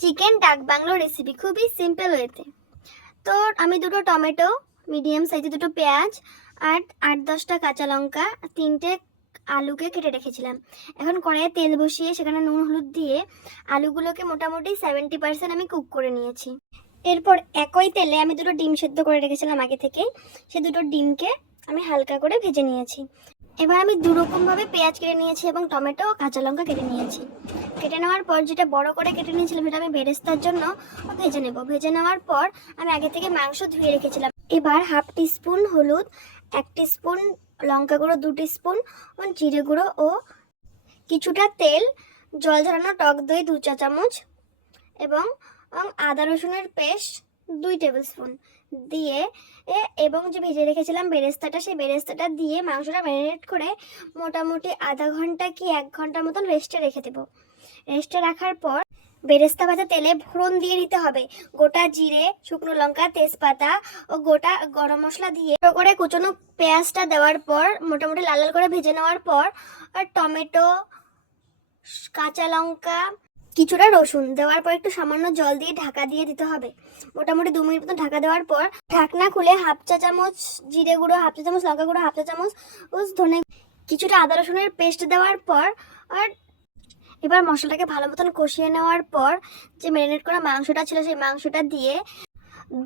Chicken ডাক bungalow recipe খুবই simple ওয়েতে। তো আমি দুটো টমেটো, মিডিয়াম সাইজে দুটো পেঁয়াজ আর 8-10টা কাঁচা লঙ্কা, 3টে আলুকে কেটে রেখেছিলাম। এখন কড়াইয়ে তেল বসিয়ে সেখানে নুন হলুদ দিয়ে আলুগুলোকে মোটামুটি 70% আমি কুক করে নিয়েছি। এরপর একই তেলে আমি দুটো ডিম সেদ্ধ করে রেখেছিলাম আগে থেকেই, সে দুটো ডিমকে আমি হালকা করে ভেজে নিয়েছি। এবার আমি দুরকমভাবে পেঁয়াজ কেটে নিয়েছি এবং টমেটো ও কাঁচা লঙ্কা কেটে নিয়েছি। কেটে নেওয়ার পর যেটা বড় করে কেটে নিয়েছিলাম সেটা আমি বেরেস্তার জন্য ভেজে নেব। ভেজে নেওয়ার পর আমি আগে থেকে মাংস ধুয়ে রেখেছিলাম। এবার 1/2 টিস্পুন হলুদ, 1 টিস্পুন লঙ্কা গুঁড়ো, 2 টিস্পুন জিরে গুঁড়ো ও কিছুটা তেল, জল ঝরানো টক দই 2 চা চামচ এবং আদা রসুনের পেস্ট 2 টেবিল স্পুন দিয়ে এবং যে ভেজে রেখেছিলাম বেরেস্তাটা, সেই বেরেস্তাটা দিয়ে মাংসটা ম্যারিনেট করে মোটামুটি আধা ঘন্টা কি 1 ঘন্টার মতন রেস্টে রেখে দেবো। রেস্টে রাখার পর বেরেস্তা ভাজা তেলে ফোড়ন দিয়ে দিতে হবে। গোটা জিরে, শুকনো লঙ্কা, তেজপাতা ও গোটা গরম মশলা দিয়ে করে কুচনো পেঁয়াজটা দেওয়ার পর মোটামুটি লাল লাল করে ভেজে নেওয়ার পর আর টমেটো, কাঁচা লঙ্কা, কিছুটা রসুন দেওয়ার পর একটু সামান্য জল দিয়ে ঢাকা দিয়ে দিতে হবে। মোটামুটি 2 মিনিট মতো ঢাকা দেওয়ার পর ঢাকনা খুলে 1/2 চা চামচ জিরে গুঁড়ো, 1/2 চা চামচ লঙ্কা গুঁড়ো, 1/2 চা চামচ ধনে, কিছুটা আদা রসুনের পেস্ট দেওয়ার পর আর এবার মশলাটাকে ভালো মতন কষিয়ে নেওয়ার পর যে ম্যারিনেট করা মাংসটা ছিল সেই মাংসটা দিয়ে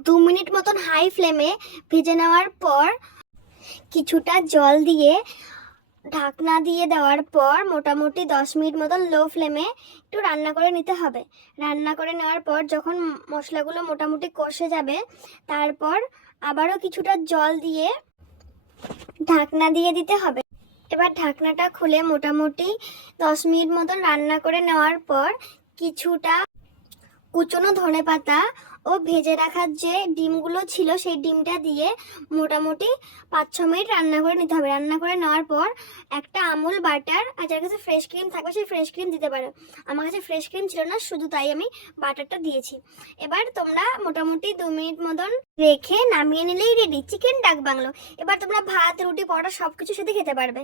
2 মিনিট মতন হাই ফ্লেমে ভেজে নেওয়ার পর কিছুটা জল দিয়ে ঢাকনা দিয়ে দেওয়ার পর মোটামুটি 10 মিনিট মতন লো ফ্লেমে একটু রান্না করে নিতে হবে। রান্না করে নেওয়ার পর যখন মশলাগুলো মোটামুটি কষে যাবে তারপর আবারও কিছুটা জল দিয়ে ঢাকনা দিয়ে দিতে হবে। এবার ঢাকনাটা খুলে মোটামুটি 10 মিনিট মতন রান্না করে নেওয়ার পর কিছুটা কুচনো ধনেপাতা ও ভেজে রাখার যে ডিমগুলো ছিল সেই ডিমটা দিয়ে মোটামুটি 5-6 মিনিট রান্না করে নিতে হবে। রান্না করে নেওয়ার পর একটা আমুল বাটার, আর যার কাছে ফ্রেশ ক্রিম থাকবে সেই ফ্রেশ ক্রিম দিতে পারো। আমার কাছে ফ্রেশ ক্রিম ছিল না, শুধু তাই আমি বাটারটা দিয়েছি। এবার তোমরা মোটামুটি 2 মিনিট মতন রেখে নামিয়ে নিলেই রেডি চিকেন ডাক বাংলো। এবার তোমরা ভাত, রুটি, পরোটা সব কিছু সাথে খেতে পারবে।